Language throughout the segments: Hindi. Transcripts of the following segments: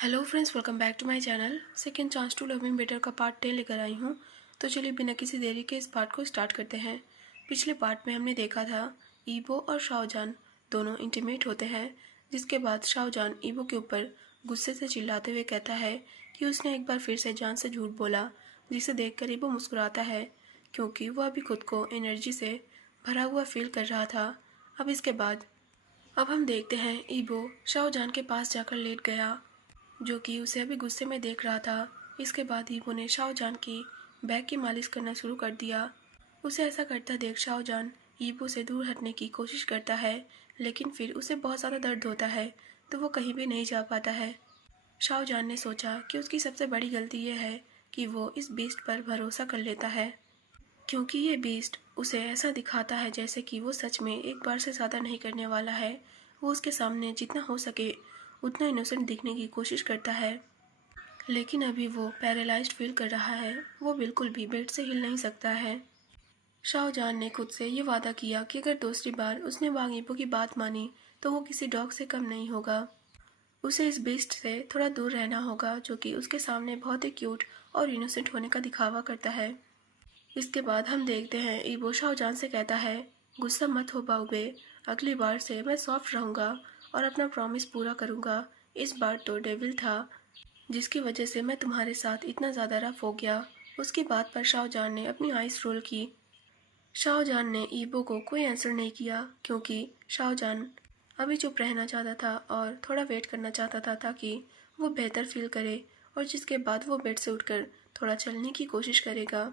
Hello friends, welcome back to my channel. Second chance to love me better का पार्ट 10 लेकर आई हूँ। तो चलिए बिना किसी देरी के इस पार्ट को स्टार्ट करते हैं। पिछले पार्ट में हमने देखा था ईबो और शाओजान दोनों इंटीमेट होते हैं, जिसके बाद शाओजान ईबो के ऊपर गुस्से से चिल्लाते हुए कहता है कि उसने एक बार फिर से जान से झूठ बोला, जिसे देखकर ईबो मुस्कुराता है क्योंकि वह अभी खुद को एनर्जी से भरा हुआ फील कर रहा था। अब हम देखते हैं ईबो शाओजान के पास जाकर लेट गया, जो कि उसे अभी गुस्से में देख रहा था। इसके बाद ईबो ने शाओजान की बैक की मालिश करना शुरू कर दिया। उसे ऐसा करता देख शाओजान ईबो से दूर हटने की कोशिश करता है, लेकिन फिर उसे बहुत ज़्यादा दर्द होता है तो वो कहीं भी नहीं जा पाता है। शाओजान ने सोचा कि उसकी सबसे बड़ी गलती यह है कि वो इस बीस्ट पर भरोसा कर लेता है, क्योंकि ये बीस्ट उसे ऐसा दिखाता है जैसे कि वो सच में एक बार से ज़्यादा नहीं करने वाला है। वो उसके सामने जितना हो सके उतना इनोसेंट दिखने की कोशिश करता है, लेकिन अभी वो पैरालाइज्ड फील कर रहा है। वो बिल्कुल भी बेड से हिल नहीं सकता है। शाओजान ने खुद से ये वादा किया कि अगर दूसरी बार उसने वांग यीबो की बात मानी तो वो किसी डॉग से कम नहीं होगा। उसे इस बीस्ट से थोड़ा दूर रहना होगा, जो कि उसके सामने बहुत ही क्यूट और इनोसेंट होने का दिखावा करता है। इसके बाद हम देखते हैं ईबो शाओजान से कहता है, गुस्सा मत हो बाउबे, अगली बार से मैं सॉफ्ट रहूँगा और अपना प्रॉमिस पूरा करूँगा। इस बार तो डेविल था जिसकी वजह से मैं तुम्हारे साथ इतना ज़्यादा रफ हो गया। उसकी बात पर शाओजान ने अपनी आइस रोल की। शाओजान ने ईबो को कोई आंसर नहीं किया क्योंकि शाओजान अभी चुप रहना चाहता था और थोड़ा वेट करना चाहता था ताकि वो बेहतर फील करे, और जिसके बाद वो बेड से उठकर थोड़ा चलने की कोशिश करेगा।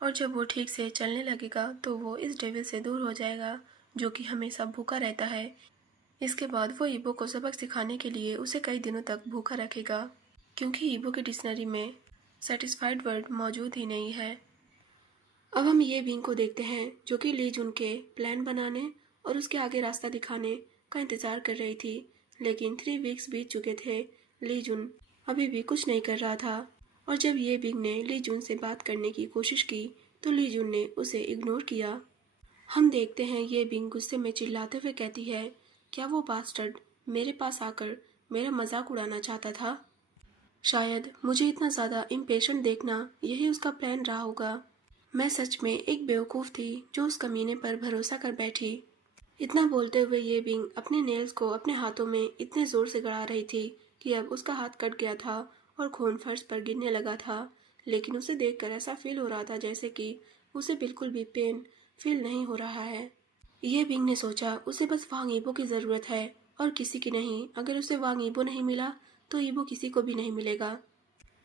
और जब वो ठीक से चलने लगेगा तो वो इस डेविल से दूर हो जाएगा, जो कि हमेशा भूखा रहता है। इसके बाद वो ईबो को सबक सिखाने के लिए उसे कई दिनों तक भूखा रखेगा, क्योंकि ईबो की डिक्शनरी में सेटिस्फाइड वर्ड मौजूद ही नहीं है। अब हम ये बिंग को देखते हैं, जो कि ली जुन के प्लान बनाने और उसके आगे रास्ता दिखाने का इंतज़ार कर रही थी। लेकिन 3 वीक्स बीत चुके थे, ली जुन अभी भी कुछ नहीं कर रहा था। और जब ये बिंग ने ली जुन से बात करने की कोशिश की तो ली जुन ने उसे इग्नोर किया। हम देखते हैं ये बिंग गुस्से में चिल्लाते हुए कहती है, क्या वो बास्टर्ड मेरे पास आकर मेरा मजाक उड़ाना चाहता था? शायद मुझे इतना ज़्यादा इम्पेशेंट देखना यही उसका प्लान रहा होगा। मैं सच में एक बेवकूफ़ थी जो उस कमीने पर भरोसा कर बैठी। इतना बोलते हुए ये बिंग अपने नेल्स को अपने हाथों में इतने ज़ोर से गड़ा रही थी कि अब उसका हाथ कट गया था और खून फर्श पर गिरने लगा था। लेकिन उसे देखकर ऐसा फील हो रहा था जैसे कि उसे बिल्कुल भी पेन फील नहीं हो रहा है। ये बिंग ने सोचा उसे बस वांग ईबो की ज़रूरत है और किसी की नहीं। अगर उसे वांग ईबो नहीं मिला तो ईबो किसी को भी नहीं मिलेगा।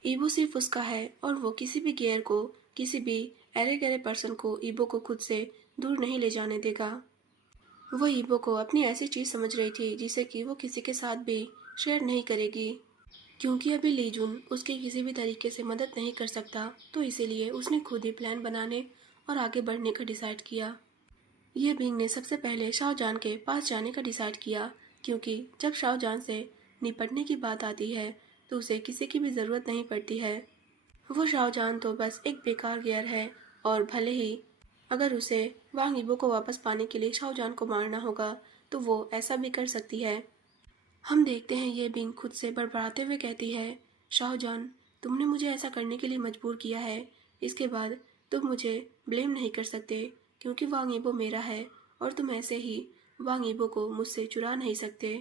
ईबो सिर्फ उसका है और वो किसी भी गेयर को, किसी भी एरे गहरे पर्सन को ईबो को खुद से दूर नहीं ले जाने देगा। वो ईबो को अपनी ऐसी चीज़ समझ रही थी जिसे कि वो किसी के साथ भी शेयर नहीं करेगी, क्योंकि अभी ली जुन उसकी किसी भी तरीके से मदद नहीं कर सकता। तो इसीलिए उसने खुद ही प्लान बनाने और आगे बढ़ने का डिसाइड किया। ये बिंग ने सबसे पहले शाओजान के पास जाने का डिसाइड किया, क्योंकि जब शाओजान से निपटने की बात आती है तो उसे किसी की भी ज़रूरत नहीं पड़ती है। वो शाओजान तो बस एक बेकार गेयर है, और भले ही अगर उसे वांग यीबो को वापस पाने के लिए शाओजान को मारना होगा तो वो ऐसा भी कर सकती है। हम देखते हैं ये बिंग खुद से बड़बड़ाते हुए कहती है, शाओजान तुमने मुझे ऐसा करने के लिए मजबूर किया है। इसके बाद तुम मुझे ब्लेम नहीं कर सकते, क्योंकि वांग यीबो मेरा है और तुम ऐसे ही वांग यीबो को मुझसे चुरा नहीं सकते।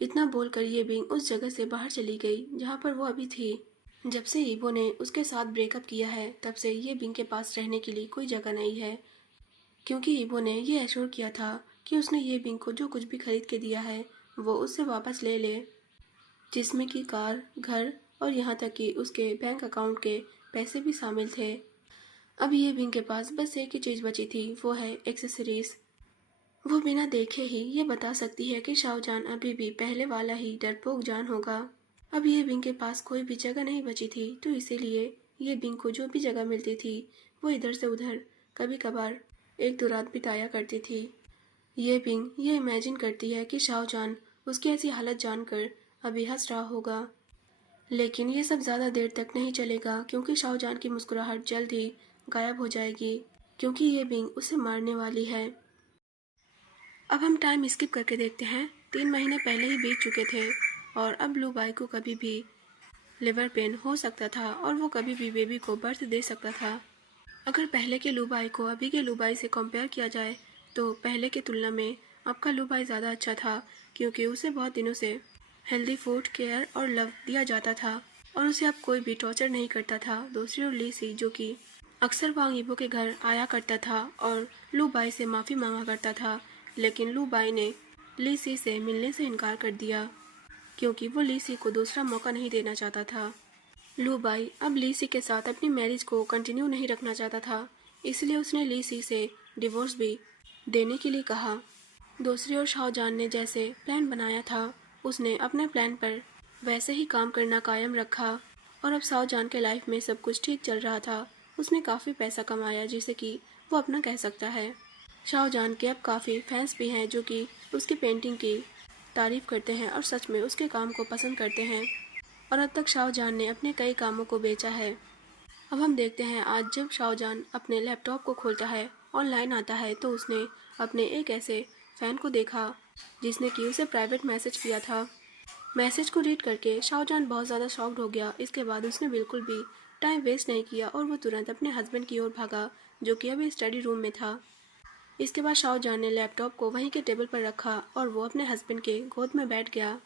इतना बोलकर ये बिंग उस जगह से बाहर चली गई जहाँ पर वो अभी थी। जब से ईबो ने उसके साथ ब्रेकअप किया है तब से ये बिंग के पास रहने के लिए कोई जगह नहीं है, क्योंकि ईबो ने ये एश्योर किया था कि उसने ये बिंग को जो कुछ भी खरीद के दिया है वो उससे वापस ले ले, जिसमें कि कार, घर और यहाँ तक कि उसके बैंक अकाउंट के पैसे भी शामिल थे। अब ये बिंग के पास बस एक ही चीज़ बची थी, वो है एक्सेसरीज। वो बिना देखे ही ये बता सकती है कि शाओजान अभी भी पहले वाला ही डरपोक जान होगा। अब ये बिंग के पास कोई भी जगह नहीं बची थी, तो इसीलिए ये बिंग को जो भी जगह मिलती थी वो इधर से उधर कभी कभार एक दो रात बिताया करती थी। ये बिंग ये इमेजिन करती है कि शाओजान उसकी ऐसी हालत जानकर अभी हंस रहा होगा, लेकिन ये सब ज़्यादा देर तक नहीं चलेगा, क्योंकि शाओजान की मुस्कुराहट जल्द ही गायब हो जाएगी, क्योंकि ये बिंग उसे मारने वाली है। अब हम टाइम स्किप करके देखते हैं। 3 महीने पहले ही बीत चुके थे और अब लू बाई को कभी भी लिवर पेन हो सकता था और वो कभी भी बेबी को बर्थ दे सकता था। अगर पहले के लू बाई को अभी के लू बाई से कंपेयर किया जाए तो पहले की तुलना में अब का लू बाई ज़्यादा अच्छा था, क्योंकि उसे बहुत दिनों से हेल्दी फूड, केयर और लव दिया जाता था और उसे अब कोई भी टॉर्चर नहीं करता था। दूसरी ओर ली सी, जो कि अक्सर वांग यीबो के घर आया करता था और लू बाई से माफ़ी मांगा करता था, लेकिन लू बाई ने ली सी से मिलने से इनकार कर दिया क्योंकि वो ली सी को दूसरा मौका नहीं देना चाहता था। लू बाई अब ली सी के साथ अपनी मैरिज को कंटिन्यू नहीं रखना चाहता था, इसलिए उसने ली सी से डिवोर्स भी देने के लिए कहा। दूसरी ओर शाहजहान ने जैसे प्लान बनाया था उसने अपने प्लान पर वैसे ही काम करना कायम रखा और अब शाहजहान के लाइफ में सब कुछ ठीक चल रहा था। उसने काफ़ी पैसा कमाया जिसे कि वो अपना कह सकता है। शाहजहान के अब काफ़ी फैंस भी हैं जो कि उसकी पेंटिंग की तारीफ करते हैं और सच में उसके काम को पसंद करते हैं और अब तक शाहजहान ने अपने कई कामों को बेचा है। अब हम देखते हैं आज जब शाहजहान अपने लैपटॉप को खोलता है, ऑनलाइन आता है, तो उसने अपने एक ऐसे फ़ैन को देखा जिसने कि उसे प्राइवेट मैसेज किया था। मैसेज को रीड करके शाहजहान बहुत ज़्यादा शॉक्ड हो गया। इसके बाद उसने बिल्कुल भी टाइम वेस्ट नहीं किया और वो तुरंत अपने हस्बैंड की ओर भागा जो कि अभी स्टडी रूम में था। इसके बाद शाहजहान ने लैपटॉप को वहीं के टेबल पर रखा और वो अपने हस्बैंड के गोद में बैठ गया।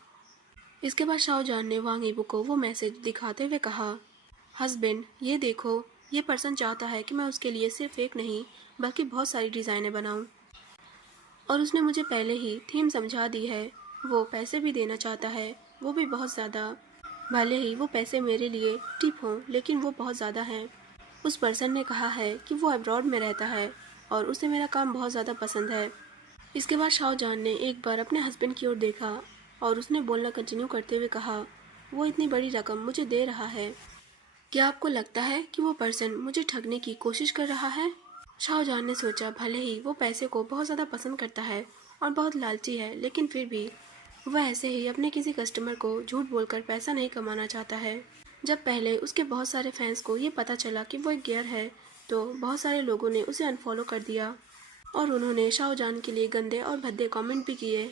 इसके बाद शाहजहान ने वांग यीबो को वो मैसेज दिखाते हुए कहा, हस्बैंड ये देखो, ये पर्सन चाहता है कि मैं उसके लिए सिर्फ एक नहीं बल्कि बहुत सारी डिज़ाइनें बनाऊं और उसने मुझे पहले ही थीम समझा दी है। वो पैसे भी देना चाहता है, वो भी बहुत ज़्यादा। भले ही वो पैसे मेरे लिए टिप हों, लेकिन वो बहुत ज़्यादा हैं। उस पर्सन ने कहा है कि वो अब्रॉड में रहता है और उसे मेरा काम बहुत ज़्यादा पसंद है। इसके बाद शाहजहान ने एक बार अपने हस्बैंड की ओर देखा और उसने बोलना कंटिन्यू करते हुए कहा, वो इतनी बड़ी रकम मुझे दे रहा है, क्या आपको लगता है कि वो पर्सन मुझे ठगने की कोशिश कर रहा है? शाहजहान ने सोचा भले ही वो पैसे को बहुत ज़्यादा पसंद करता है और बहुत लालची है, लेकिन फिर भी वह ऐसे ही अपने किसी कस्टमर को झूठ बोलकर पैसा नहीं कमाना चाहता है। जब पहले उसके बहुत सारे फैंस को ये पता चला कि वो एक गियर है तो बहुत सारे लोगों ने उसे अनफॉलो कर दिया और उन्होंने शाहजहान के लिए गंदे और भद्दे कमेंट भी किए।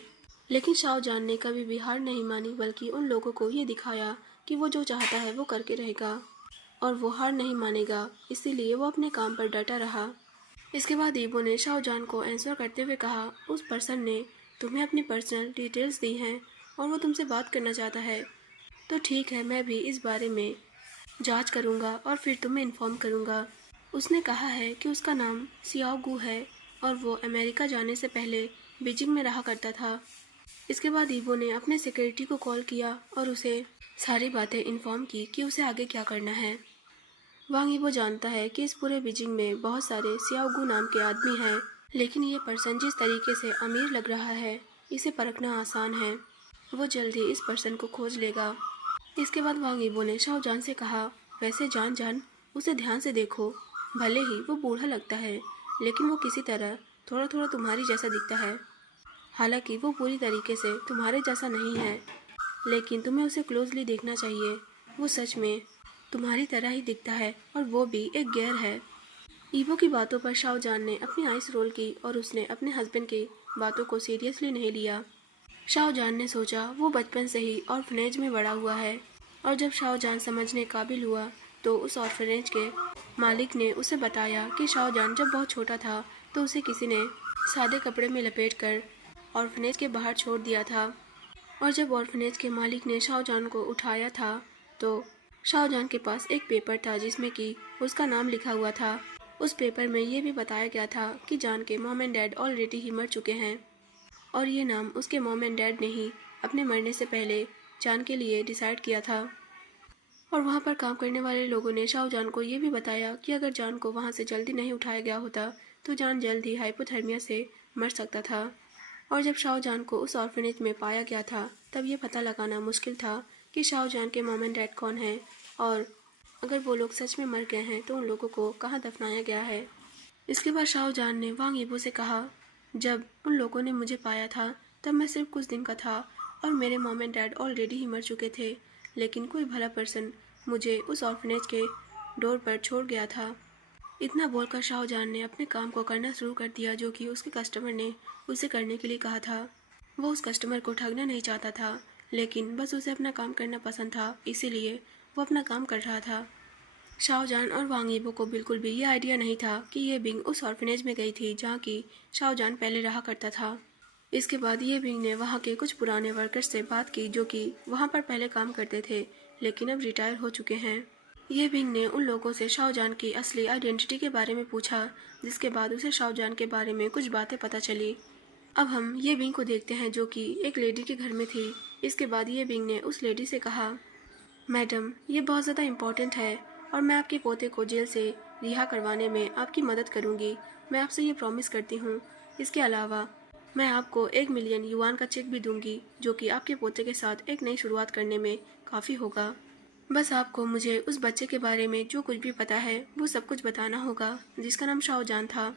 लेकिन शाहजहान ने कभी भी हार नहीं मानी, बल्कि उन लोगों को ये दिखाया कि वो जो चाहता है वो करके रहेगा और वो हार नहीं मानेगा, इसीलिए वो अपने काम पर डटा रहा। इसके बाद ईबो ने शाहजहान को आंसर करते हुए कहा, उस पर्सन ने तुम्हें अपनी पर्सनल डिटेल्स दी हैं और वो तुमसे बात करना चाहता है, तो ठीक है, मैं भी इस बारे में जांच करूंगा और फिर तुम्हें इन्फॉर्म करूंगा। उसने कहा है कि उसका नाम सियाओ गू है और वो अमेरिका जाने से पहले बीजिंग में रहा करता था। इसके बाद ईबो ने अपने सिक्योरिटी को कॉल किया और उसे सारी बातें इन्फॉर्म की कि उसे आगे क्या करना है। वांग यीबो जानता है कि इस पूरे बीजिंग में बहुत सारे सियाओगू नाम के आदमी हैं, लेकिन ये पर्सन जिस तरीके से अमीर लग रहा है, इसे परखना आसान है। वो जल्द ही इस पर्सन को खोज लेगा। इसके बाद वांग यीबो ने शाहजहान से कहा, वैसे जान उसे ध्यान से देखो, भले ही वो बूढ़ा लगता है लेकिन वो किसी तरह थोड़ा थोड़ा तुम्हारी जैसा दिखता है। हालांकि वो पूरी तरीके से तुम्हारे जैसा नहीं है, लेकिन तुम्हें उसे क्लोजली देखना चाहिए। वो सच में तुम्हारी तरह ही दिखता है और वो भी एक गैर है। ईबो की बातों पर शाहजहान ने अपनी आइस रोल की और उसने अपने हस्बैंड की बातों को सीरियसली नहीं लिया। शाहजहान ने सोचा वो बचपन से ही ऑर्फनेज में बड़ा हुआ है और जब शाहजहान समझने काबिल हुआ तो उस ऑर्फनेज के मालिक ने उसे बताया कि शाहजहान जब बहुत छोटा था तो उसे किसी ने सादे कपड़े में लपेट कर ऑर्फनेज के बाहर छोड़ दिया था और जब ऑर्फनेज के मालिक ने शाहजहान को उठाया था तो शाहजहान के पास एक पेपर था जिसमें कि उसका नाम लिखा हुआ था। उस पेपर में ये भी बताया गया था कि जान के मॉम एंड डैड ऑलरेडी ही मर चुके हैं और ये नाम उसके मॉम एंड डैड ने ही अपने मरने से पहले जान के लिए डिसाइड किया था। और वहाँ पर काम करने वाले लोगों ने शाहजहान को ये भी बताया कि अगर जान को वहाँ से जल्दी नहीं उठाया गया होता तो जान जल्द ही हाइपोथर्मिया से मर सकता था। और जब शाहजहान को उस ऑर्फनेज में पाया गया था तब ये पता लगाना मुश्किल था कि शाहजहान के मॉम एंड डैड कौन हैं और अगर वो लोग सच में मर गए हैं तो उन लोगों को कहाँ दफनाया गया है। इसके बाद शाहजहान ने वांग यीबो से कहा, जब उन लोगों ने मुझे पाया था तब मैं सिर्फ कुछ दिन का था और मेरे मॉम एंड डैड ऑलरेडी ही मर चुके थे, लेकिन कोई भला पर्सन मुझे उस ऑर्फनेज के डोर पर छोड़ गया था। इतना बोलकर शाहजहान ने अपने काम को करना शुरू कर दिया जो कि उसके कस्टमर ने उसे करने के लिए कहा था। वो उस कस्टमर को ठगना नहीं चाहता था, लेकिन बस उसे अपना काम करना पसंद था, इसीलिए वो अपना काम कर रहा था। शाओजान और वांग यीबो को बिल्कुल भी ये आइडिया नहीं था कि ये बिंग उस ऑर्फनेज में गई थी जहाँ की शाओजान पहले रहा करता था। इसके बाद ये बिंग ने वहाँ के कुछ पुराने वर्कर्स से बात की जो कि वहाँ पर पहले काम करते थे लेकिन अब रिटायर हो चुके हैं। ये बिंग ने उन लोगों से शाओजान की असली आइडेंटिटी के बारे में पूछा, जिसके बाद उसे शाओजान के बारे में कुछ बातें पता चली। अब हम ये बिंग को देखते हैं जो कि एक लेडी के घर में थी। इसके बाद ये बिंग ने उस लेडी से कहा, मैडम, ये बहुत ज़्यादा इम्पोर्टेंट है और मैं आपके पोते को जेल से रिहा करवाने में आपकी मदद करूंगी। मैं आपसे ये प्रॉमिस करती हूँ। इसके अलावा मैं आपको 1 मिलियन युआन का चेक भी दूंगी जो कि आपके पोते के साथ एक नई शुरुआत करने में काफ़ी होगा। बस आपको मुझे उस बच्चे के बारे में जो कुछ भी पता है वो सब कुछ बताना होगा, जिसका नाम शाओजान था।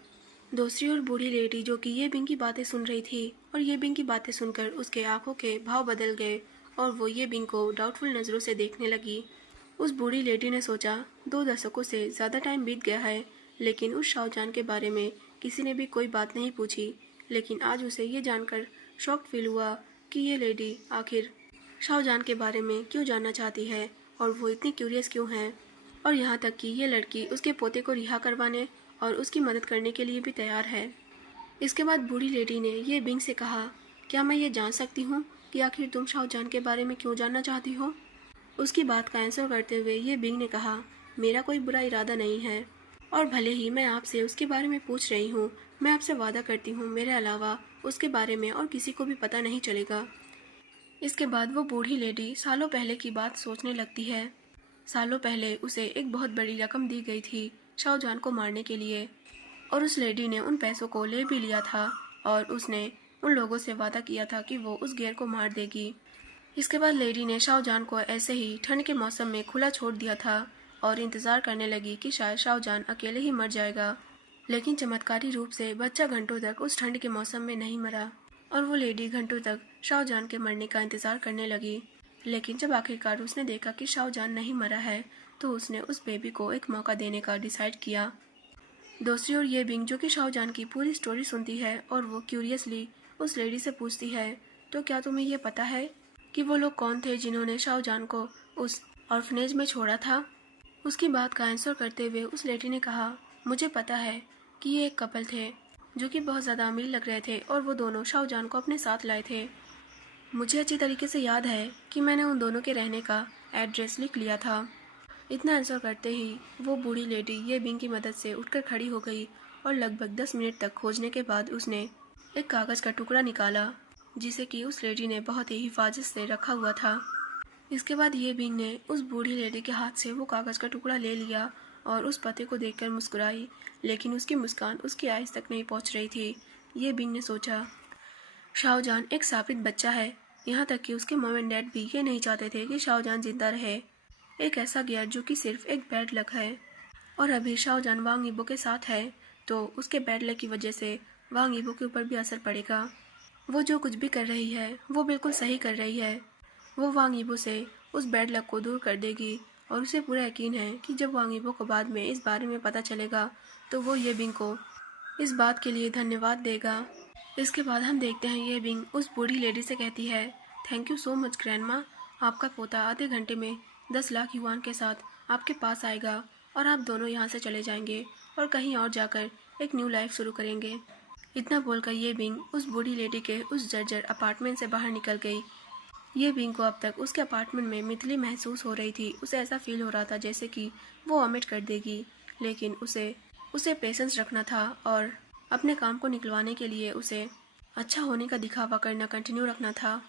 दूसरी ओर बूढ़ी लेडी जो कि ये बिंग की बातें सुन रही थी और ये बिंग की बातें सुनकर उसके आंखों के भाव बदल गए और वो ये बिंग को डाउटफुल नज़रों से देखने लगी। उस बूढ़ी लेडी ने सोचा 2 दशकों से ज़्यादा टाइम बीत गया है लेकिन उस शाओजान के बारे में किसी ने भी कोई बात नहीं पूछी। लेकिन आज उसे ये जानकर शॉक फील हुआ कि ये लेडी आखिर शाओजान के बारे में क्यों जानना चाहती है और वो इतनी क्यूरियस क्यों है, और यहाँ तक कि ये लड़की उसके पोते को रिहा करवाने और उसकी मदद करने के लिए भी तैयार है। इसके बाद बूढ़ी लेडी ने ये बिंग से कहा, क्या मैं ये जान सकती हूँ कि आखिर तुम शाओजान के बारे में क्यों जानना चाहती हो? उसकी बात का आंसर करते हुए ये बिंग ने कहा, मेरा कोई बुरा इरादा नहीं है और भले ही मैं आपसे उसके बारे में पूछ रही हूँ, मैं आपसे वादा करती हूँ मेरे अलावा उसके बारे में और किसी को भी पता नहीं चलेगा। इसके बाद वो बूढ़ी लेडी सालों पहले की बात सोचने लगती है। सालों पहले उसे एक बहुत बड़ी रकम दी गई थी शाओजान को मारने के लिए और उस लेडी ने उन पैसों को ले भी लिया था और उसने उन लोगों से वादा किया था कि वो उस गेर को मार देगी। इसके बाद लेडी ने शाओजान को ऐसे ही ठंड के मौसम में खुला छोड़ दिया था और इंतज़ार करने लगी कि शायद शाओजान अकेले ही मर जाएगा। लेकिन चमत्कारी रूप से बच्चा घंटों तक उस ठंड के मौसम में नहीं मरा और वो लेडी घंटों तक शाओजान के मरने का इंतज़ार करने लगी। लेकिन जब आखिरकार उसने देखा कि शाओजान नहीं मरा है तो उसने उस बेबी को एक मौका देने का डिसाइड किया। दूसरी ओर ये बिंग जो कि शाओजान की पूरी स्टोरी सुनती है और वो क्यूरियसली उस लेडी से पूछती है, तो क्या तुम्हें ये पता है कि वो लोग कौन थे जिन्होंने शाओजान को उस ऑर्फनेज में छोड़ा था? उसकी बात का आंसर करते हुए उस लेडी ने कहा, मुझे पता है कि ये एक कपल थे जो कि बहुत ज़्यादा अमीर लग रहे थे और वो दोनों शाओजान को अपने साथ लाए थे। मुझे अच्छी तरीके से याद है कि मैंने उन दोनों के रहने का एड्रेस लिख लिया था। इतना आंसर करते ही वो बूढ़ी लेडी ये बिंग की मदद से उठकर खड़ी हो गई और लगभग 10 मिनट तक खोजने के बाद उसने एक कागज़ का टुकड़ा निकाला जिसे कि उस लेडी ने बहुत ही हिफाजत से रखा हुआ था। इसके बाद ये बिंग ने उस बूढ़ी लेडी के हाथ से वो कागज़ का टुकड़ा ले लिया और उस पते को देखकर मुस्कुराई, लेकिन उसकी मुस्कान उसकी आइज़ तक नहीं पहुंच रही थी। ये बिंग ने सोचा, शाओजान एक साबित बच्चा है, यहाँ तक कि उसके मॉम एंड डैड भी ये नहीं चाहते थे कि शाओजान जिंदा रहे। एक ऐसा गियर जो कि सिर्फ एक बैड लक है और अभी शाओजान वांग यीबो के साथ है तो उसके बैड लक की वजह से वांग यीबो के ऊपर भी असर पड़ेगा। वो जो कुछ भी कर रही है वो बिल्कुल सही कर रही है। वो वांग यीबो से उस बैड लक को दूर कर देगी और उसे पूरा यकीन है कि जब वांग यीबो को बाद में इस बारे में पता चलेगा तो वो ये बिंग को इस बात के लिए धन्यवाद देगा। इसके बाद हम देखते हैं ये बिंग उस बूढ़ी लेडी से कहती है, thank you so much grandma, आपका पोता आधे घंटे में 10 लाख युआन के साथ आपके पास आएगा और आप दोनों यहाँ से चले जाएंगे और कहीं और जाकर एक न्यू लाइफ शुरू करेंगे। इतना बोलकर ये बिंग उस बूढ़ी लेडी के उस जर्जर अपार्टमेंट से बाहर निकल गई। ये बिंग को अब तक उसके अपार्टमेंट में मितली महसूस हो रही थी। उसे ऐसा फील हो रहा था जैसे कि वो वॉमिट कर देगी, लेकिन उसे पेशेंस रखना था और अपने काम को निकलवाने के लिए उसे अच्छा होने का दिखावा करना कंटिन्यू रखना था।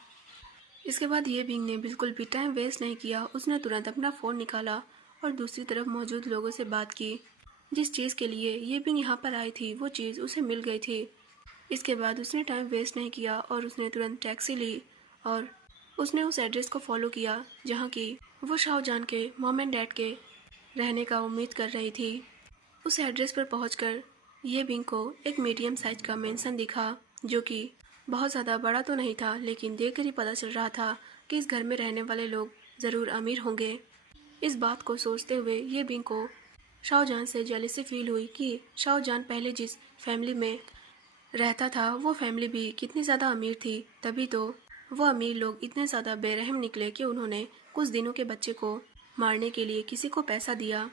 इसके बाद ये बिंग ने बिल्कुल भी टाइम वेस्ट नहीं किया। उसने तुरंत अपना फ़ोन निकाला और दूसरी तरफ मौजूद लोगों से बात की। जिस चीज़ के लिए ये बिंग यहाँ पर आई थी वो चीज़ उसे मिल गई थी। इसके बाद उसने टाइम वेस्ट नहीं किया और उसने तुरंत टैक्सी ली और उसने उस एड्रेस को फॉलो किया जहाँ की वो शाओजान के मॉम एंड डैड के रहने का उम्मीद कर रही थी। उस एड्रेस पर पहुंचकर ये बिंग को एक मीडियम साइज का मेंशन दिखा जो कि बहुत ज़्यादा बड़ा तो नहीं था, लेकिन देखकर ही पता चल रहा था कि इस घर में रहने वाले लोग ज़रूर अमीर होंगे। इस बात को सोचते हुए ये बिंग को शाओजान से जेलसी फील हुई कि शाओजान पहले जिस फैमिली में रहता था वो फैमिली भी कितनी ज़्यादा अमीर थी, तभी तो वो अमीर लोग इतने ज़्यादा बेरहम निकले कि उन्होंने कुछ दिनों के बच्चे को मारने के लिए किसी को पैसा दिया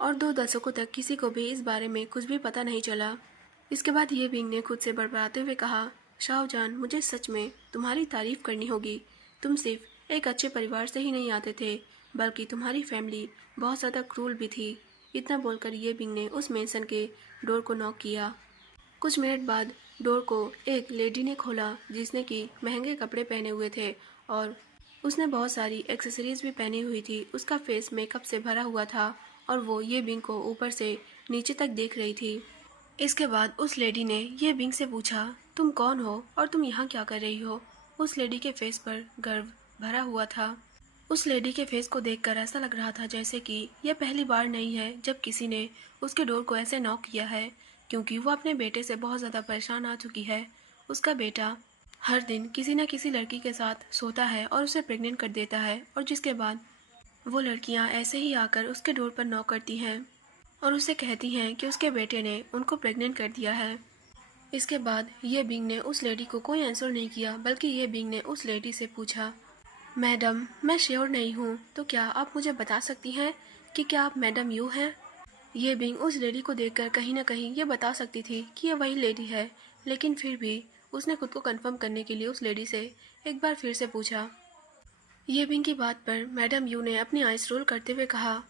और 2 दशकों तक किसी को भी इस बारे में कुछ भी पता नहीं चला। इसके बाद ये बिंग ने खुद से बड़बड़ाते हुए कहा, शाहजहान, मुझे सच में तुम्हारी तारीफ करनी होगी। तुम सिर्फ एक अच्छे परिवार से ही नहीं आते थे, बल्कि तुम्हारी फैमिली बहुत ज़्यादा क्रूल भी थी। इतना बोलकर ये बिंग ने उस मेंशन के डोर को नॉक किया। कुछ मिनट बाद डोर को एक लेडी ने खोला जिसने कि महंगे कपड़े पहने हुए थे और उसने बहुत सारी एक्सेसरीज भी पहनी हुई थी। उसका फेस मेकअप से भरा हुआ था और वो ये बिंग को ऊपर से नीचे तक देख रही थी। इसके बाद उस लेडी ने ये बिंग से पूछा, तुम कौन हो और तुम यहाँ क्या कर रही हो? उस लेडी के फेस पर गर्व भरा हुआ था। उस लेडी के फेस को देखकर ऐसा लग रहा था जैसे कि यह पहली बार नहीं है जब किसी ने उसके डोर को ऐसे नॉक किया है, क्योंकि वो अपने बेटे से बहुत ज़्यादा परेशान आ चुकी है। उसका बेटा हर दिन किसी न किसी लड़की के साथ सोता है और उसे प्रेग्नेंट कर देता है, और जिसके बाद वो लड़कियां ऐसे ही आकर उसके डोर पर नॉक करती हैं और उसे कहती हैं कि उसके बेटे ने उनको प्रेग्नेंट कर दिया है। इसके बाद ये बिंग ने उस लेडी को कोई आंसर नहीं किया, बल्कि ये बिंग ने उस लेडी से पूछा, मैडम, मैं श्योर नहीं हूँ, तो क्या आप मुझे बता सकती हैं कि क्या आप मैडम यू हैं? ये बिंग उस लेडी को देखकर कहीं ना कहीं ये बता सकती थी कि यह वही लेडी है, लेकिन फिर भी उसने खुद को कंफर्म करने के लिए उस लेडी से एक बार फिर से पूछा। ये बिंग की बात पर मैडम यू ने अपनी आइस रोल करते हुए कहा,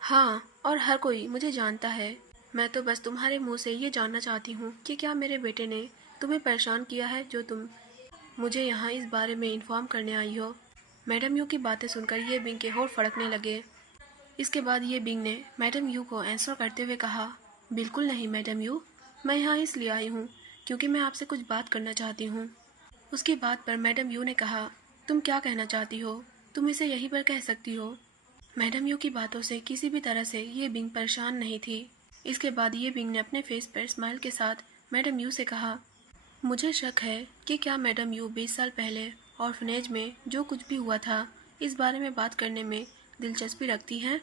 हाँ, और हर कोई मुझे जानता है। मैं तो बस तुम्हारे मुंह से ये जानना चाहती हूँ कि क्या मेरे बेटे ने तुम्हें परेशान किया है जो तुम मुझे यहाँ इस बारे में इन्फॉर्म करने आई हो। मैडम यू की बातें सुनकर ये बिंग के होंठ फड़कने लगे। इसके बाद ये बिंग ने मैडम यू को आंसर करते हुए कहा, बिल्कुल नहीं मैडम यू, मैं यहाँ इसलिए आई हूँ क्योंकि मैं आपसे कुछ बात करना चाहती हूँ। उसकी बात पर मैडम यू ने कहा, तुम क्या कहना चाहती हो? तुम इसे यहीं पर कह सकती हो। मैडम यू की बातों से किसी भी तरह से ये बिंग परेशान नहीं थी। इसके बाद ये बिंग ने अपने फेस पर स्माइल के साथ मैडम यू से कहा, मुझे शक है कि क्या मैडम यू 20 साल पहले ऑर्फनेज में जो कुछ भी हुआ था इस बारे में बात करने में दिलचस्पी रखती हैं,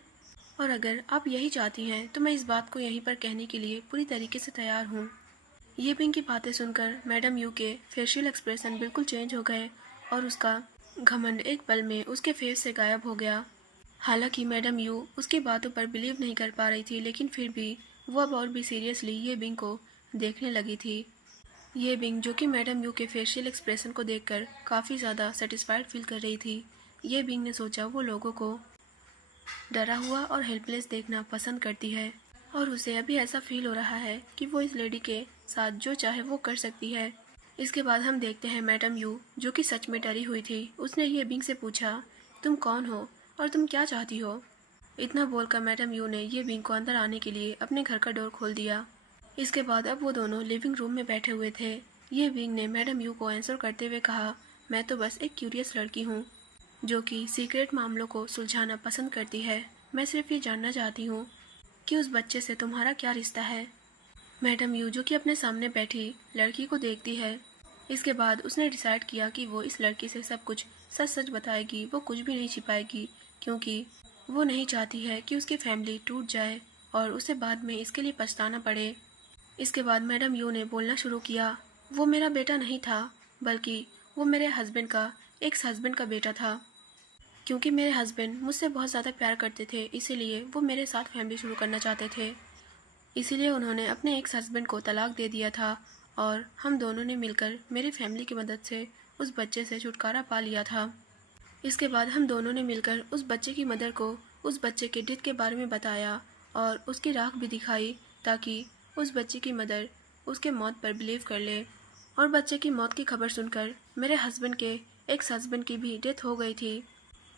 और अगर आप यही चाहती हैं तो मैं इस बात को यहीं पर कहने के लिए पूरी तरीके से तैयार हूँ। ये बिंग की बातें सुनकर मैडम यू के फेशियल एक्सप्रेशन बिल्कुल चेंज हो गए और उसका घमंड एक पल में उसके फेस से गायब हो गया। हालांकि मैडम यू उसकी बातों पर बिलीव नहीं कर पा रही थी, लेकिन फिर भी वो अब और भी सीरियसली ये बिंग को देखने लगी थी। ये बिंग, जो कि मैडम यू के फेशियल एक्सप्रेशन को देखकर काफ़ी ज़्यादा सेटिस्फाइड फील कर रही थी, ये बिंग ने सोचा वो लोगों को डरा हुआ और हेल्पलेस देखना पसंद करती है और उसे अभी ऐसा फील हो रहा है कि वो इस लेडी के साथ जो चाहे वो कर सकती है। इसके बाद हम देखते हैं मैडम यू, जो कि सच में डरी हुई थी, उसने ये बिंग से पूछा, तुम कौन हो और तुम क्या चाहती हो? इतना बोलकर मैडम यू ने ये बिंग को अंदर आने के लिए अपने घर का डोर खोल दिया। इसके बाद अब वो दोनों लिविंग रूम में बैठे हुए थे। ये बिंग ने मैडम यू को आंसर करते हुए कहा, मैं तो बस एक क्यूरियस लड़की हूँ जो कि सीक्रेट मामलों को सुलझाना पसंद करती है। मैं सिर्फ ये जानना चाहती हूँ कि उस बच्चे से तुम्हारा क्या रिश्ता है। मैडम यू, जो कि अपने सामने बैठी लड़की को देखती है, इसके बाद उसने डिसाइड किया कि वो इस लड़की से सब कुछ सच सच बताएगी, वो कुछ भी नहीं छिपाएगी, क्योंकि वो नहीं चाहती है कि उसकी फैमिली टूट जाए और उसे बाद में इसके लिए पछताना पड़े। इसके बाद मैडम यू ने बोलना शुरू किया, वो मेरा बेटा नहीं था, बल्कि वो मेरे हस्बैंड का एक्स हस्बैंड का बेटा था। क्योंकि मेरे हस्बैंड मुझसे बहुत ज़्यादा प्यार करते थे, इसीलिए वो मेरे साथ फैमिली शुरू करना चाहते थे। इसीलिए उन्होंने अपने एक्स हस्बैंड को तलाक दे दिया था और हम दोनों ने मिलकर मेरी फैमिली की मदद से उस बच्चे से छुटकारा पा लिया था। इसके बाद हम दोनों ने मिलकर उस बच्चे की मदर को उस बच्चे के डेथ के बारे में बताया और उसकी राख भी दिखाई, ताकि उस बच्चे की मदर उसके मौत पर बिलीव कर ले। और बच्चे की मौत की खबर सुनकर मेरे हस्बैंड के एक्स हस्बैंड की भी डेथ हो गई थी,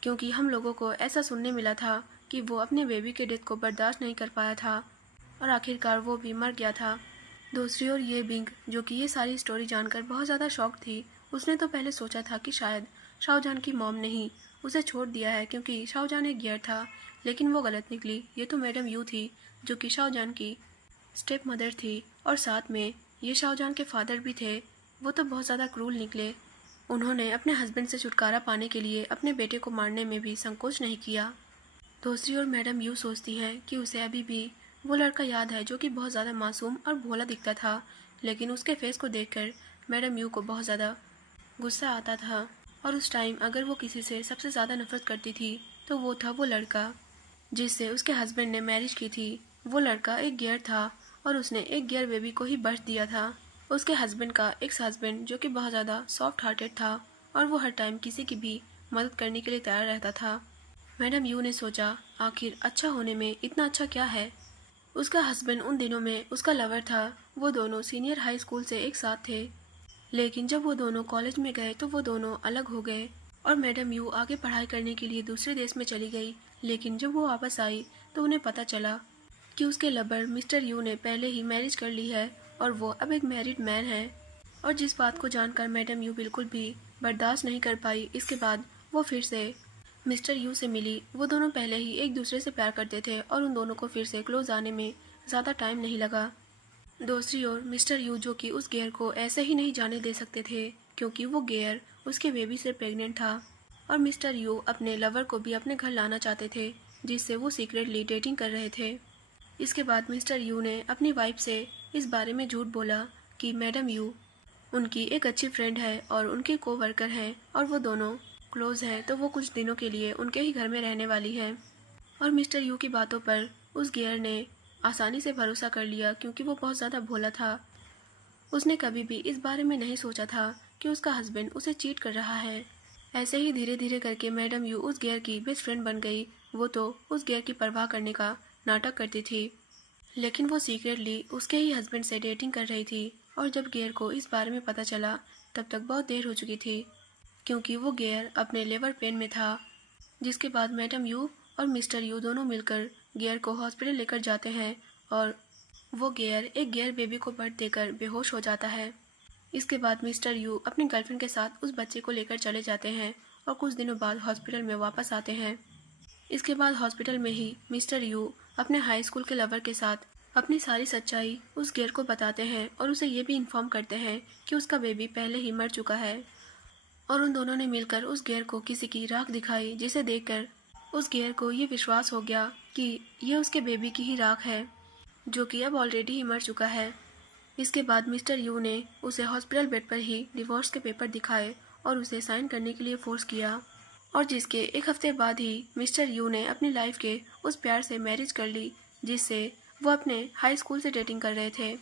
क्योंकि हम लोगों को ऐसा सुनने मिला था कि वो अपने बेबी के डेथ को बर्दाश्त नहीं कर पाया था और आखिरकार वो भी मर गया था। दूसरी ओर ये बिंग, जो कि ये सारी स्टोरी जानकर बहुत ज़्यादा शॉक थी, उसने तो पहले सोचा था कि शायद शाहजहान की मॉम ने ही उसे छोड़ दिया है क्योंकि शाहजहान एक गियर था, लेकिन वो गलत निकली। ये तो मैडम यू थी, जो कि शाहजहान की स्टेप मदर थी और साथ में ये शाहजहान के फादर भी थे। वो तो बहुत ज़्यादा क्रूल निकले। उन्होंने अपने हस्बैंड से छुटकारा पाने के लिए अपने बेटे को मारने में भी संकोच नहीं किया। दूसरी ओर मैडम यू सोचती है कि उसे अभी भी वो लड़का याद है जो कि बहुत ज़्यादा मासूम और भोला दिखता था, लेकिन उसके फेस को देखकर मैडम यू को बहुत ज़्यादा गुस्सा आता था। और उस टाइम अगर वो किसी से सबसे ज़्यादा नफरत करती थी तो वो था वो लड़का जिससे उसके हस्बैंड ने मैरिज की थी। वो लड़का एक गियर था और उसने एक गियर बेबी को ही बर्थ दिया था। उसके हस्बैंड का एक्स हस्बैंड जो कि बहुत ज़्यादा सॉफ्ट हार्टेड था और वो हर टाइम किसी की भी मदद करने के लिए तैयार रहता था। मैडम यू ने सोचा आखिर अच्छा होने में इतना अच्छा क्या है। उसका हस्बैंड उन दिनों में उसका लवर था। वो दोनों सीनियर हाई स्कूल से एक साथ थे, लेकिन जब वो दोनों कॉलेज में गए तो वो दोनों अलग हो गए और मैडम यू आगे पढ़ाई करने के लिए दूसरे देश में चली गई। लेकिन जब वो वापस आई तो उन्हें पता चला कि उसके लवर मिस्टर यू ने पहले ही मैरिज कर ली है और वो अब एक मैरिड मैन है। और जिस बात को जानकर मैडम यू बिल्कुल भी बर्दाश्त नहीं कर पाई, इसके बाद वो फिर से मिस्टर यू से मिली। वो दोनों पहले ही एक दूसरे से प्यार करते थे और उन दोनों को फिर से क्लोज आने में ज़्यादा टाइम नहीं लगा। दूसरी ओर मिस्टर यू जो कि उस गेयर को ऐसे ही नहीं जाने दे सकते थे क्योंकि वो गेयर उसके बेबी से प्रेग्नेंट था और मिस्टर यू अपने लवर को भी अपने घर लाना चाहते थे जिससे वो सीक्रेटली डेटिंग कर रहे थे। इसके बाद मिस्टर यू ने अपनी वाइफ से इस बारे में झूठ बोला कि मैडम यू उनकी एक अच्छी फ्रेंड है और उनके कोवर्कर हैं और वो दोनों क्लोज हैं, तो वो कुछ दिनों के लिए उनके ही घर में रहने वाली है। और मिस्टर यू की बातों पर उस गेयर ने आसानी से भरोसा कर लिया क्योंकि वो बहुत ज़्यादा भोला था। उसने कभी भी इस बारे में नहीं सोचा था कि उसका हस्बैंड उसे चीट कर रहा है। ऐसे ही धीरे धीरे करके मैडम यू उस गेयर की बेस्ट फ्रेंड बन गई। वो तो उस गेयर की परवाह करने का नाटक करती थी, लेकिन वो सीक्रेटली उसके ही हस्बैंड से डेटिंग कर रही थी। और जब गेयर को इस बारे में पता चला तब तक बहुत देर हो चुकी थी क्योंकि वो गेयर अपने लेबर पेन में था। जिसके बाद मैडम यू और मिस्टर यू दोनों मिलकर गेयर को हॉस्पिटल लेकर जाते हैं और वो गेयर एक गेयर बेबी को बर्थ देकर बेहोश हो जाता है। इसके बाद मिस्टर यू अपनी गर्लफ्रेंड के साथ उस बच्चे को लेकर चले जाते हैं और कुछ दिनों बाद हॉस्पिटल में वापस आते हैं। इसके बाद हॉस्पिटल में ही मिस्टर यू अपने हाई स्कूल के लवर के साथ अपनी सारी सच्चाई उस गेयर को बताते हैं और उसे ये भी इन्फॉर्म करते हैं कि उसका बेबी पहले ही मर चुका है। और उन दोनों ने मिलकर उस गेयर को किसी की राख दिखाई जिसे देखकर उस गेयर को ये विश्वास हो गया कि ये उसके बेबी की ही राख है जो कि अब ऑलरेडी ही मर चुका है। इसके बाद मिस्टर यू ने उसे हॉस्पिटल बेड पर ही डिवोर्स के पेपर दिखाए और उसे साइन करने के लिए फोर्स किया और जिसके एक हफ्ते बाद ही मिस्टर यू ने अपनी लाइफ के उस प्यार से मैरिज कर ली जिससे वो अपने हाई स्कूल से डेटिंग कर रहे थे।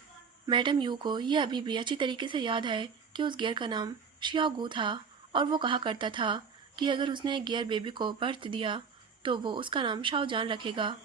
मैडम यू को ये अभी भी अच्छी तरीके से याद है कि उस गेयर का नाम शियागू था और वो कहा करता था कि अगर उसने एक गेयर बेबी को बर्थ दिया तो वो उसका नाम शाओजान रखेगा।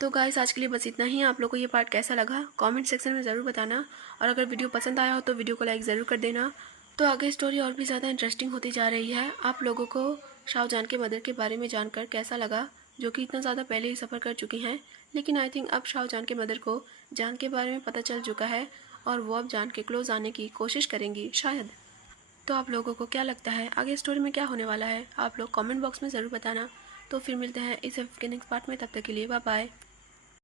तो गाइस आज के लिए बस इतना ही। आप लोगों को ये पार्ट कैसा लगा कमेंट सेक्शन में ज़रूर बताना और अगर वीडियो पसंद आया हो तो वीडियो को लाइक ज़रूर कर देना। तो आगे स्टोरी और भी ज़्यादा इंटरेस्टिंग होती जा रही है। आप लोगों को शाओजान के मदर के बारे में जानकर कैसा लगा, जो कि इतना ज़्यादा पहले ही सफ़र कर चुकी हैं, लेकिन आई थिंक अब शाओजान के मदर को जान के बारे में पता चल चुका है और वो अब जान के क्लोज आने की कोशिश करेंगी शायद। तो आप लोगों को क्या लगता है आगे स्टोरी में क्या होने वाला है, आप लोग कमेंट बॉक्स में ज़रूर बताना। तो फिर मिलते हैं इस एपिसोड के नेक्स्ट पार्ट में, तब तक के लिए बाय बाय।